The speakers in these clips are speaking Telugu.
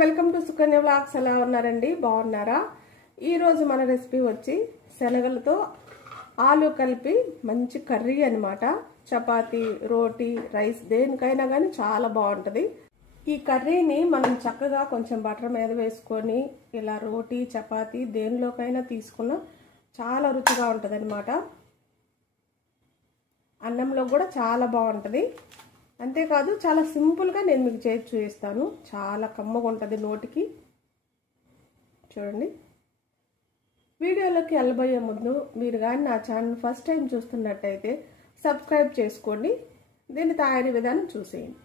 Welcome to Sukanya vlogs. ఎలా ఉన్నారండి? బాగున్నారా? ఈ రోజు మన రెసిపీ వచ్చి శనగలతో ఆలు కలిపి మంచి కర్రీ అన్నమాట. చపాతీ, రోటీ, రైస్ దేనికైనా కానీ చాలా బాగుంటది. ఈ కర్రీని మనం చక్కగా కొంచెం బటర్ మీద వేసుకొని ఇలా రోటీ, చపాతీ దేనిలోకైనా తీసుకున్నా చాలా రుచిగా ఉంటది అన్నమాట. అన్నంలో కూడా చాలా బాగుంటది. అంతేకాదు చాలా సింపుల్గా నేను మీకు చేసి చూపిస్తాను. చాలా కమ్మగా ఉంటుంది నోటికి. చూడండి. వీడియోలోకి వెళ్ళబోయే ముందు మీరు కానీ నా ఛానల్ ఫస్ట్ టైం చూస్తున్నట్టయితే సబ్స్క్రైబ్ చేసుకోండి. దీని తయారీ విధానం చూసేయండి.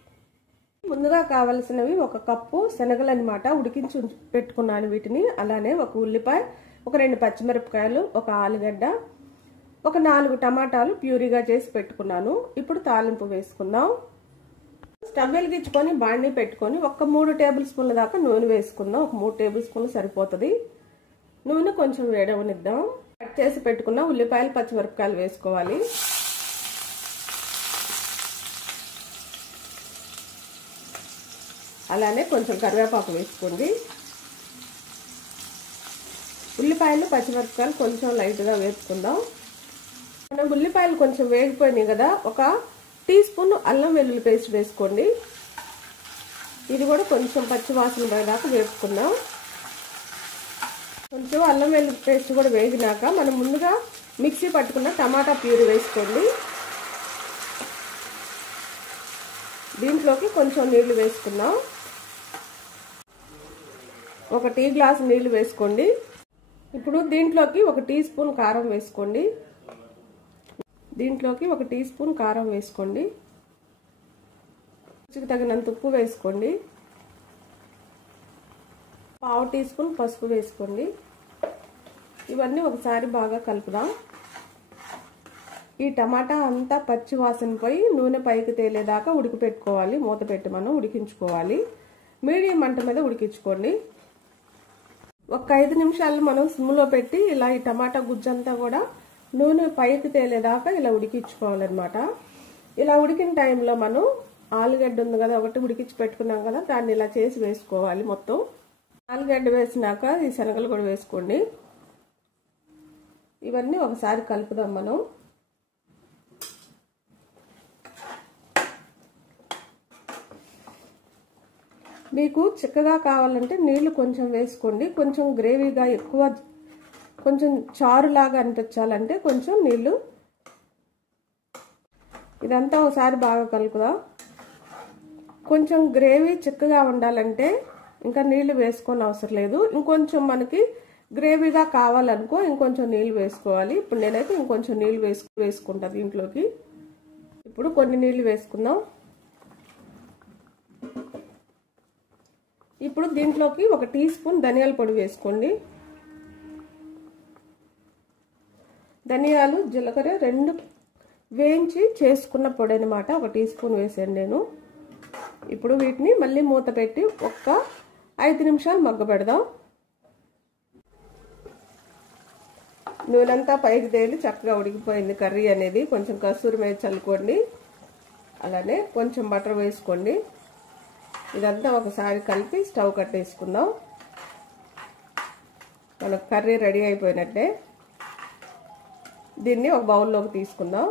ముందుగా కావలసినవి 1 కప్పు శనగలు అనమాట. ఉడికించి పెట్టుకున్నాను వీటిని. అలానే 1 ఉల్లిపాయ, 2 పచ్చిమిరపకాయలు, 1 ఆలుగడ్డ, 4 టమాటాలు ప్యూరీగా చేసి పెట్టుకున్నాను. ఇప్పుడు తాలింపు వేసుకుందాం. స్టవ్ వెలిగించుకొని బాండీ పెట్టుకొని 3 టేబుల్ స్పూన్ల దాకా నూనె వేసుకుందాం. 3 టేబుల్ స్పూన్లు సరిపోతుంది. నూనె కొంచెం వేడవనిద్దాం. కట్ చేసి పెట్టుకున్న ఉల్లిపాయలు, పచ్చిమిరపకాయలు వేసుకోవాలి. అలానే కొంచెం కరివేపాకు వేసుకోండి. ఉల్లిపాయలు, పచ్చిమిరపకాయలు కొంచెం లైట్గా వేసుకుందాం. మనం ఉల్లిపాయలు కొంచెం వేగిపోయినాయి కదా, 1 టీ స్పూన్ అల్లం వెల్లుల్లి పేస్ట్ వేసుకోండి. ఇది కూడా కొంచెం పచ్చి వాసన పోయేదాకా వేసుకుందాం. కొంచెం అల్లం వెల్లుల్లి పేస్ట్ కూడా వేగినాక మనం ముందుగా మిక్సీ పట్టుకున్న టమాటా ప్యూరీ వేసుకోండి. దీంట్లోకి కొంచెం నీళ్లు వేసుకుందాం. 1 టీ గ్లాస్ నీళ్లు వేసుకోండి. ఇప్పుడు దీంట్లోకి 1 టీ స్పూన్ కారం వేసుకోండి. దీంట్లోకి 1 టీ స్పూన్ కారం వేసుకోండి. రుచికి తగినంత ఉప్పు వేసుకోండి. 1/2 టీ స్పూన్ పసుపు వేసుకోండి. ఇవన్నీ ఒకసారి బాగా కలుపుదాం. ఈ టమాటా అంతా పచ్చి వాసన పోయి నూనె పైకి తేలేదాకా ఉడికిపెట్టుకోవాలి. మూత పెట్టి మనం ఉడికించుకోవాలి. మీడియం మంట మీద ఉడికించుకోండి. 5 నిమిషాలు మనం సిమ్లో పెట్టి ఇలా ఈ టమాటా గుజ్జంతా కూడా నూనె పైకి తేలేదాకా ఇలా ఉడికించుకోవాలన్నమాట. ఇలా ఉడికిన టైంలో మనం ఆలుగడ్డ ఉంది కదా, 1 ఉడికించి పెట్టుకున్నాం కదా, దాన్ని ఇలా చేసి వేసుకోవాలి. మొత్తం ఆలుగడ్డ వేసినాక ఈ శనగలు కూడా వేసుకోండి. ఇవన్నీ ఒకసారి కలుపుదాం మనం. మీకు చిక్కగా కావాలంటే నీళ్లు కొంచెం వేసుకోండి. కొంచెం గ్రేవీగా ఎక్కువ కొంచెం చారులాగా అనిపించాలంటే కొంచెం నీళ్లు. ఇదంతా ఒకసారి బాగా కలుపుదాం. కొంచెం గ్రేవీ చిక్కగా ఉండాలంటే ఇంకా నీళ్లు వేసుకోని అవసరం లేదు. ఇంకొంచెం మనకి గ్రేవీగా కావాలనుకో ఇంకొంచెం నీళ్లు వేసుకోవాలి. ఇప్పుడు నేనైతే ఇంకొంచెం నీళ్లు వేసుకుంటా దీంట్లోకి. ఇప్పుడు కొన్ని నీళ్లు వేసుకుందాం. ఇప్పుడు దీంట్లోకి 1 టీ స్పూన్ ధనియాల పొడి వేసుకోండి. ధనియాలు, జీలకర్ర 2 వేయించి చేసుకున్న పొడి అనమాట. 1 టీ స్పూన్ వేసాను నేను. ఇప్పుడు వీటిని మళ్ళీ మూత పెట్టి 5 నిమిషాలు మగ్గబెడదాం. నూనెంతా పైకి తేలి చక్కగా ఉడికిపోయింది కర్రీ అనేది. కొంచెం కస్తూరి మేతి చల్లుకోండి. అలానే కొంచెం బటర్ వేసుకోండి. ఇదంతా ఒకసారి కలిపి స్టవ్ కట్టేసుకుందాం. మనకు కర్రీ రెడీ అయిపోయినట్టే. దీన్ని ఒక బౌల్లోకి తీసుకుందాం.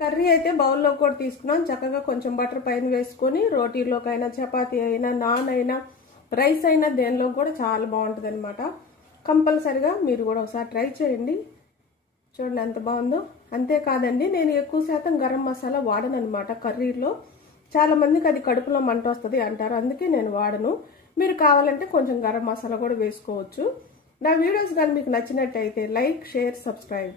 కర్రీ అయితే బౌల్లోకి కూడా తీసుకున్నాం. చక్కగా కొంచెం బటర్ పైన వేసుకొని రోటీలోకైనా, చపాతీ అయినా, నాన్ అయినా, రైస్ అయినా దేనిలో కూడా చాలా బాగుంటుంది అనమాట. కంపల్సరిగా మీరు కూడా ఒకసారి ట్రై చేయండి. చూడండి ఎంత బాగుందో. అంతేకాదండి, నేను ఎక్కువ శాతం గరం మసాలా వాడను అనమాట కర్రీలో. చాలా మందికి అది కడుపులో మంట వస్తుంది అంటారు, అందుకే నేను వాడను. మీరు కావాలంటే కొంచెం గరం మసాలా కూడా వేసుకోవచ్చు. నా వీడియోస్ కానీ మీకు నచ్చినట్టయితే లైక్, షేర్, సబ్స్క్రైబ్.